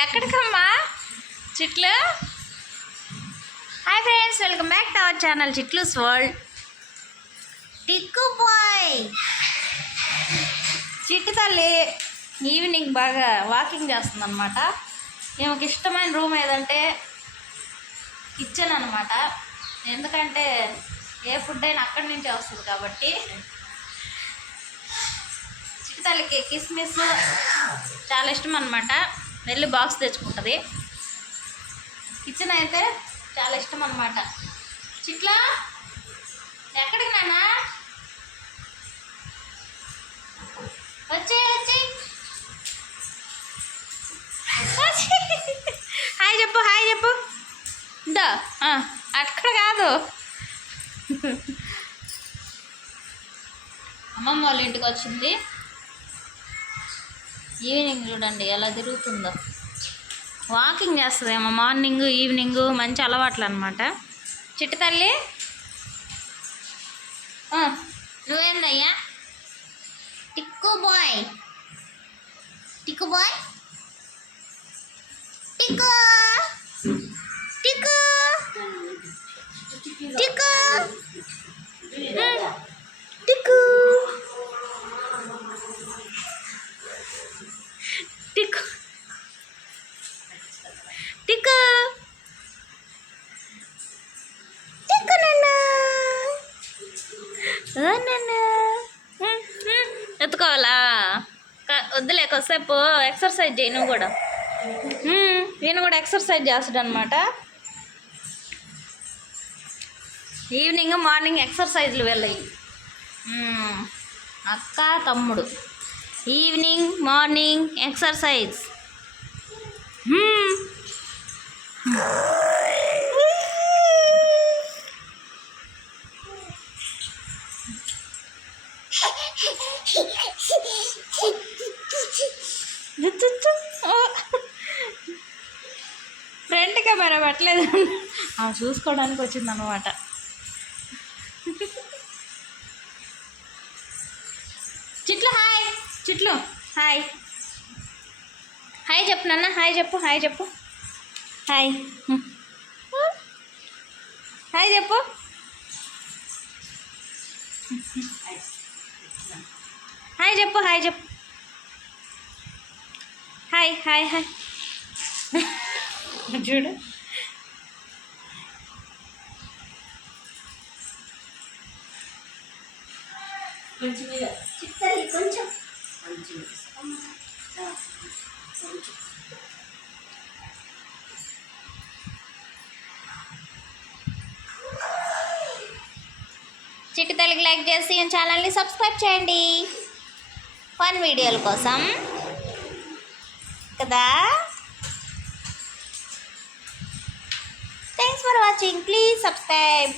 ఎక్కడికమ్మా Chitlu? Hi friends, welcome back to our channel Chitlus world. Tikku boy Chittu తల్లి evening బాగా walking చేస్తుంది అనమాట. ఈమెకి ఇష్టమైన రూమ్ ఏదంటే కిచెన్ అనమాట. ఎందుకంటే ఏ ఫుడ్ అయినా అక్కడి నుంచే వస్తుంది కాబట్టి. చిట్టు తల్లికి కిస్మిస్ చాలా ఇష్టం అనమాట. వెళ్ళి బాక్స్ తెచ్చుకుంటుంది. కిచెన్ అయితే చాలా ఇష్టం అనమాట. చిట్లా ఎక్కడికి నాన్న? వచ్చే హాయ్ చెప్పు, హాయ్ చెప్పు. దా అక్కడ కాదు, అమ్మమ్మ వాళ్ళ ఇంటికి వచ్చింది. ఈవినింగ్ చూడండి ఎలా తిరుగుతుందో. వాకింగ్ చేస్తుందేమో మార్నింగ్ ఈవినింగ్, మంచి అలవాట్లు అనమాట. చిట్టు తల్లి నువ్వేందయ్యా? టిక్కు బాయ్, టిక్కు బాయ్, టిక్కు టిక్కు టిక్కు టిక్కు టిక్కు టిక్కు టిక్కు నాన్న ఎత్తుకోవాలా? వద్దులే, కొద్దిసేపు ఎక్సర్సైజ్ చేయి. నువ్వు కూడా నేను కూడా ఎక్సర్సైజ్ చేస్తాడు అనమాట. ఈవినింగ్ మార్నింగ్ ఎక్సర్సైజ్లు వెళ్ళాయి. అక్క తమ్ముడు evening morning exercise. Front camera పెట్టలేదు, చూసుకోవడానికి వచ్చిందన్నమాట. చిట్లు హాయ్, చిట్లు హాయ్, హాయ్ చెప్పు నాన్న, హాయ్ చెప్పు, హాయ్ చెప్పు, హాయ్ హాయ్ చెప్పు. హాయ్ చెప్పు, హాయ్ చెప్పు, హాయ్ హాయ్ హాయ్. చూడు కొంచెం కొంచెం చిట్టు తల్లికి లైక్ చేసి ఛానల్ని సబ్స్క్రైబ్ చేయండి ఫన్ వీడియోల కోసం కదా. Thanks for watching, please subscribe.